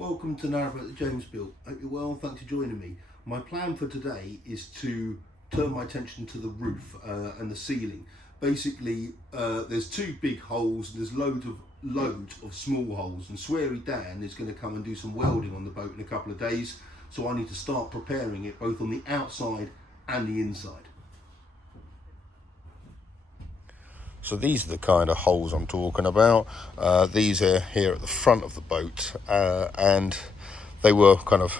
Welcome to Narrowboat the James Built. Hope you're well, thanks for joining me. My plan for today is to turn my attention to the roof and the ceiling. Basically, there's two big holes, there's loads of small holes, and Sweary Dan is going to come and do some welding on the boat in a couple of days, so I need to start preparing it both on the outside and the inside. So these are the kind of holes I'm talking about. These are here at the front of the boat, and they were kind of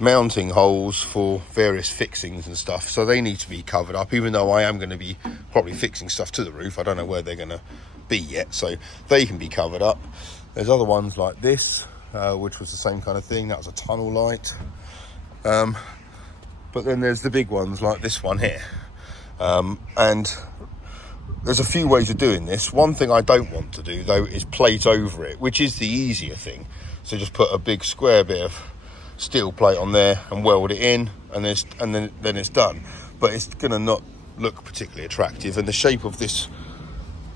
mounting holes for various fixings and stuff, so they need to be covered up, even though I am going to be probably fixing stuff to the roof. I don't know where they're going to be yet, so they can be covered up. There's other ones like this, which was the same kind of thing. That was a tunnel light. But then there's the big ones like this one here, and there's a few ways of doing this. One thing I don't want to do though is plate over it, which is the easier thing. So just put a big square bit of steel plate on there and weld it in, and then it's done. But it's going to not look particularly attractive, and the shape of this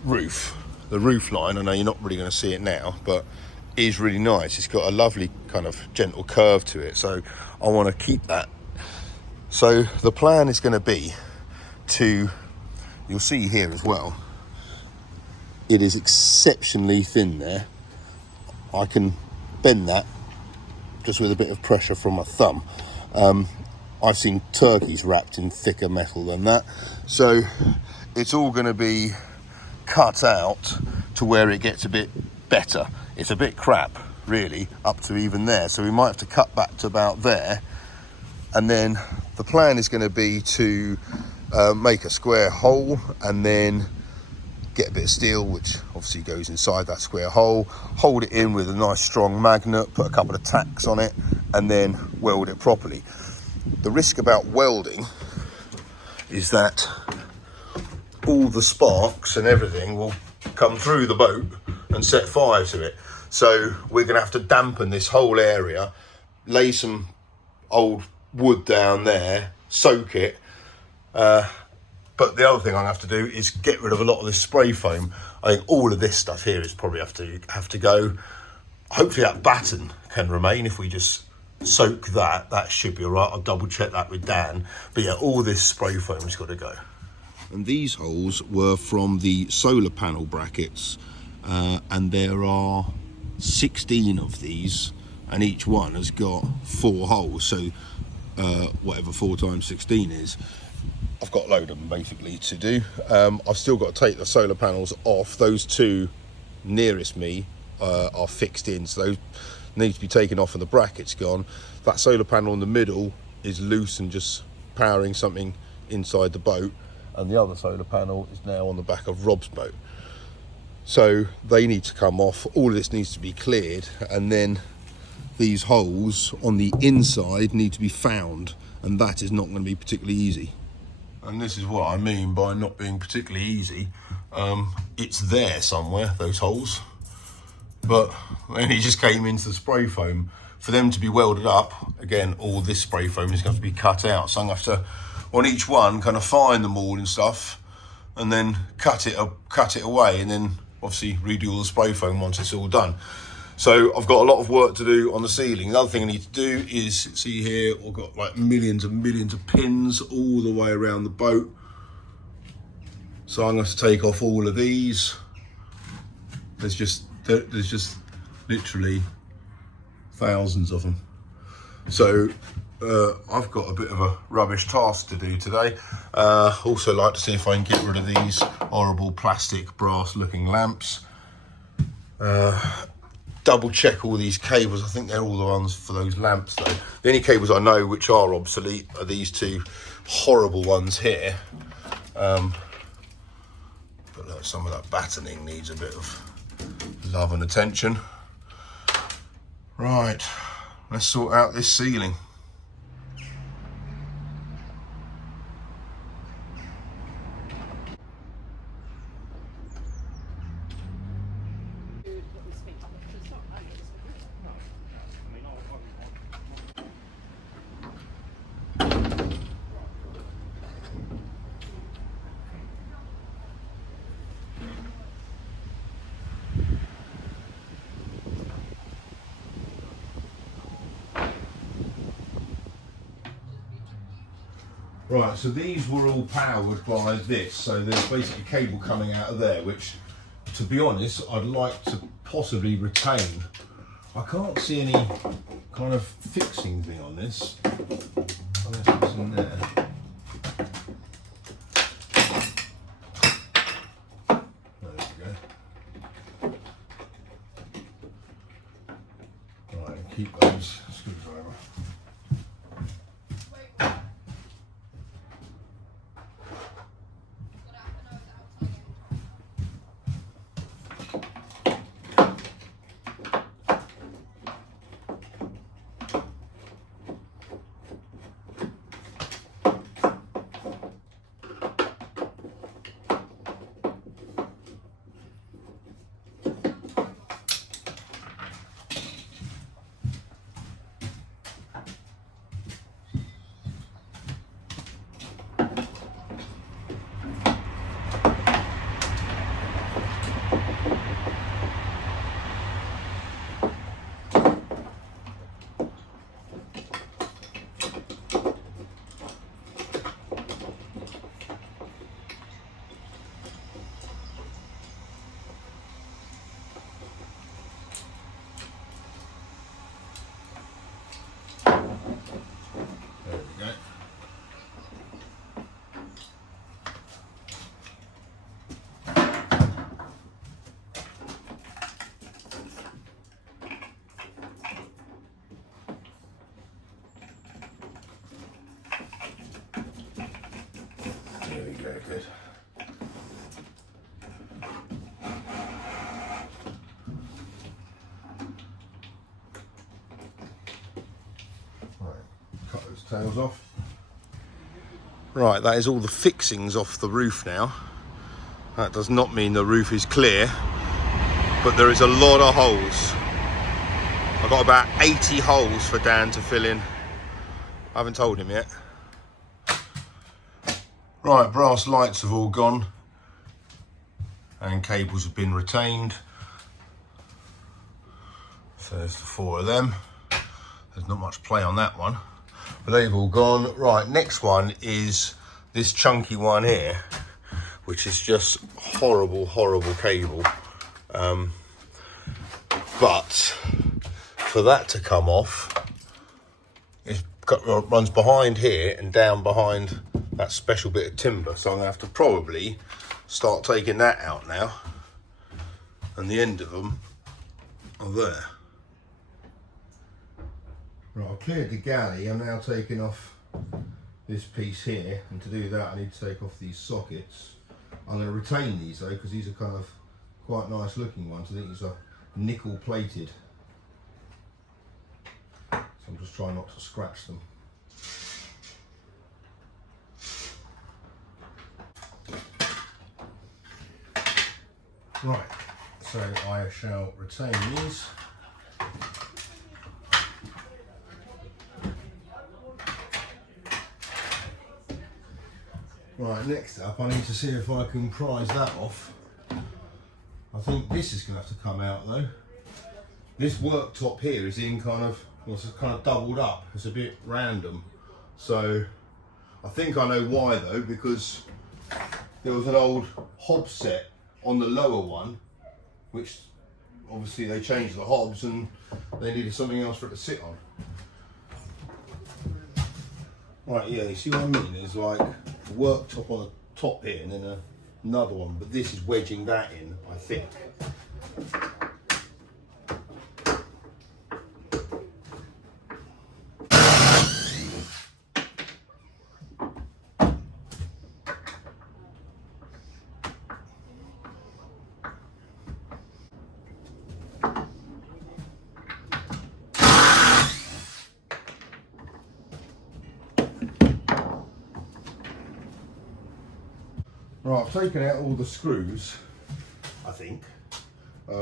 roof, the roof line, I know you're not really going to see it now, but is really nice. It's got a lovely kind of gentle curve to it, so I want to keep that. So the plan is going to be to, you'll see here as well, it is exceptionally thin there. I can bend that just with a bit of pressure from my thumb. I've seen turkeys wrapped in thicker metal than that. So it's all going to be cut out to where it gets a bit better. It's a bit crap, really, up to even there. So we might have to cut back to about there. And then the plan is going to be to make a square hole, and then get a bit of steel, which obviously goes inside that square hole, hold it in with a nice strong magnet, put a couple of tacks on it, and then weld it properly. The risk about welding is that all the sparks and everything will come through the boat and set fire to it. So we're going to have to dampen this whole area, lay some old wood down there, soak it. But the other thing I'm going to have to do is get rid of a lot of this spray foam. I think all of this stuff here is probably have to go. Hopefully that batten can remain if we just soak that. That should be all right. I'll double check that with Dan. But yeah, all this spray foam has got to go. And these holes were from the solar panel brackets, and there are 16 of these, and each one has got 4 holes. So whatever 4 times 16 is, I've got a load of them basically to do. I've still got to take the solar panels off. Those 2 nearest me are fixed in, so those need to be taken off and the bracket's gone. That solar panel in the middle is loose and just powering something inside the boat, and the other solar panel is now on the back of Rob's boat. So they need to come off. All of this needs to be cleared, and then these holes on the inside need to be found, and that is not going to be particularly easy. And this is what I mean by not being particularly easy. It's there somewhere, those holes, but then it just came into the spray foam. For them to be welded up, again, all this spray foam is going to be cut out. So I'm going to have to, on each one, kind of find them all and stuff, and then cut it away, and then obviously redo all the spray foam once it's all done. So I've got a lot of work to do on the ceiling. The other thing I need to do is, see here, I've got like millions and millions of pins all the way around the boat. So I'm going to take off all of these. There's just literally thousands of them. So I've got a bit of a rubbish task to do today. Also like to see if I can get rid of these horrible plastic brass looking lamps. Double check all these cables. I think they're all the ones for those lamps though. The only cables I know which are obsolete are these 2 horrible ones here. But look, some of that battening needs a bit of love and attention. Right, let's sort out this ceiling. Right, so these were all powered by this, so there's basically cable coming out of there, which, to be honest, I'd like to possibly retain. I can't see any kind of fixing thing on this, unless it's in there. There we go. Right, keep those screwdriver. Good. Right, cut those tails off. Right, that is all the fixings off the roof now. That does not mean the roof is clear, but there is a lot of holes. I've got about 80 holes for Dan to fill in. I haven't told him yet. Right, brass lights have all gone and cables have been retained. So there's the 4 of them. There's not much play on that one, but they've all gone. Right, next one is this chunky one here, which is just horrible, horrible cable. But for that to come off, it runs behind here and down behind that special bit of timber, so I'm going to have to probably start taking that out now, and the end of them are there. Right, I've cleared the galley. I'm now taking off this piece here, and to do that I need to take off these sockets. I'm going to retain these though, because these are kind of quite nice looking ones. I think these are nickel plated, so I'm just trying not to scratch them. Right, so I shall retain these. Right, next up I need to see if I can prise that off. I think this is going to have to come out though. This worktop here is in kind of, well, it's kind of doubled up. It's a bit random. So I think I know why though, because there was an old hob set on the lower one, which obviously they changed the hobs and they needed something else for it to sit on. Right, yeah, you see what I mean? There's like a worktop on the top here and then another one, but this is wedging that in, I think. Right, I've taken out all the screws, I think, but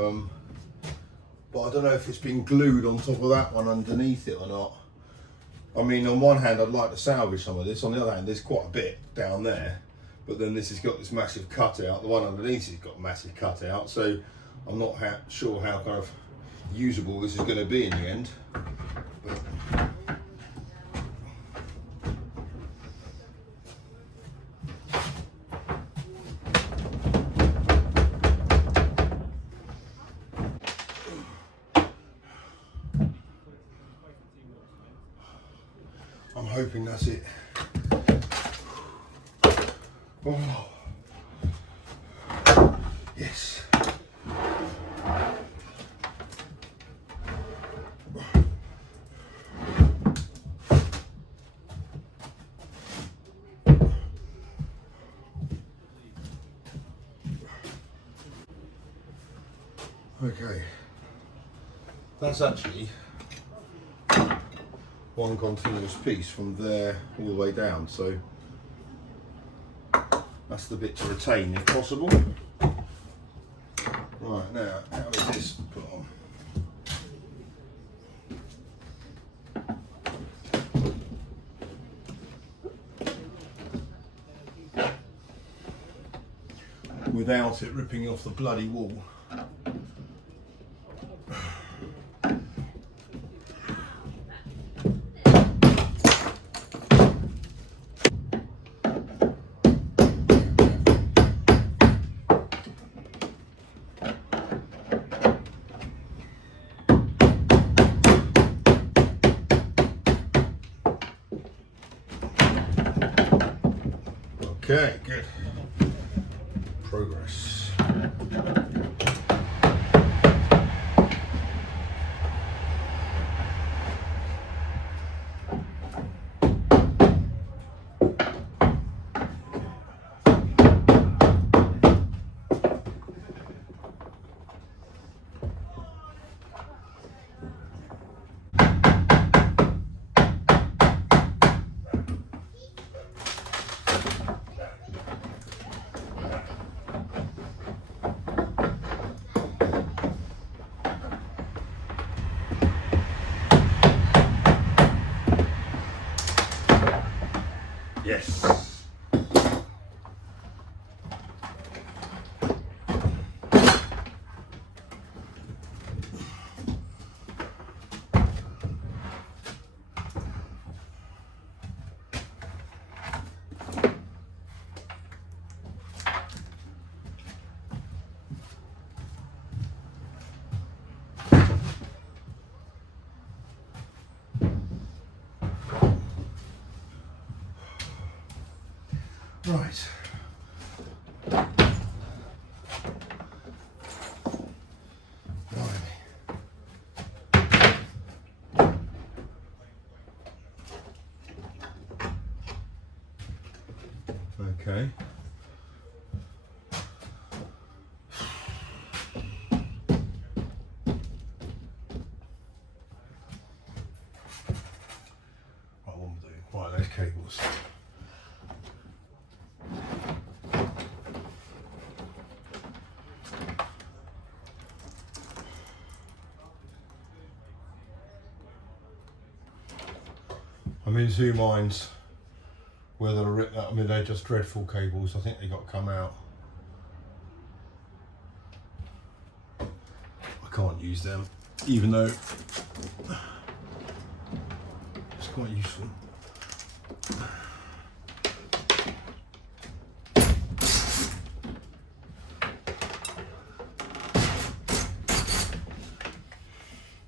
I don't know if it's been glued on top of that one underneath it or not. I mean, on one hand I'd like to salvage some of this, on the other hand there's quite a bit down there, but then this has got this massive cutout, the one underneath has got a massive cutout, so I'm not sure how kind of usable this is going to be in the end. But hoping that's it. Oh. Yes. Okay, that's actually one continuous piece from there all the way down, so that's the bit to retain if possible. Right, now how is this put on? Without it ripping off the bloody wall. Okay, good. Progress. Yes. Right. Okay. Right, what am I doing? Right, those cables. I mean, who minds whether I mean, they're just dreadful cables. I think they got to come out. I can't use them, even though it's quite useful.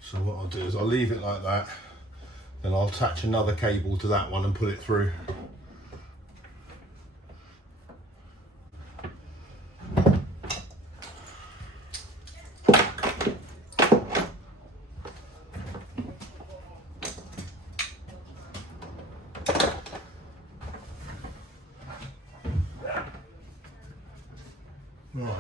So what I'll do is I'll leave it like that, then I'll attach another cable to that one and put it through. Right.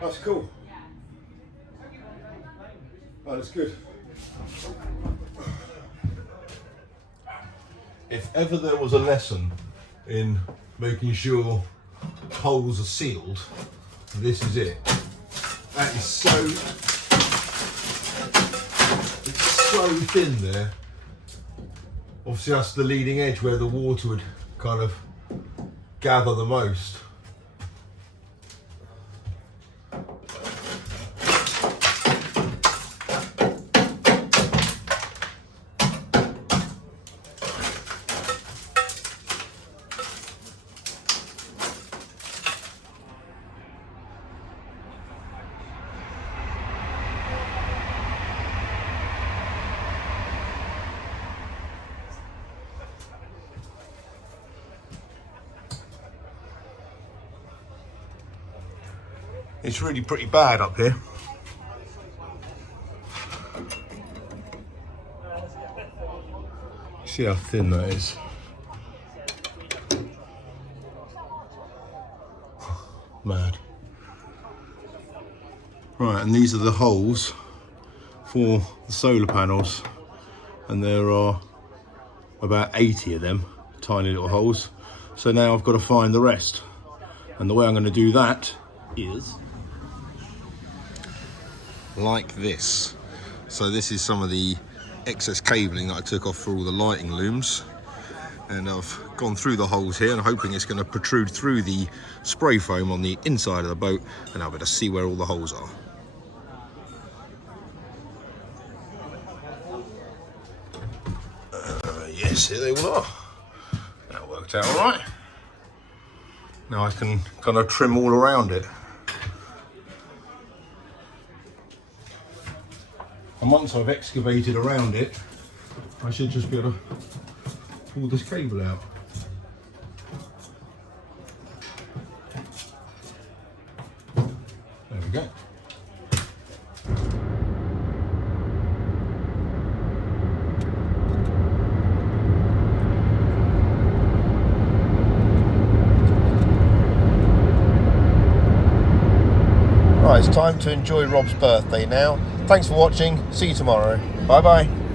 That's cool. Oh, that's good. If ever there was a lesson in making sure holes are sealed, this is it. That is so, it's so thin there. Obviously that's the leading edge where the water would kind of gather the most. It's really pretty bad up here. See how thin that is. Mad. Right, and these are the holes for the solar panels, and there are about 80 of them, tiny little holes. So now I've got to find the rest, and the way I'm going to do that is like this. So this is some of the excess cabling that I took off for all the lighting looms, and I've gone through the holes here and hoping it's going to protrude through the spray foam on the inside of the boat, and I'll be able to see where all the holes are. Yes, here they all are. That worked out all right. Now I can kind of trim all around it. And once I've excavated around it, I should just be able to pull this cable out. There we go. Right, it's time to enjoy Rob's birthday now. Thanks for watching. See you tomorrow. Bye bye.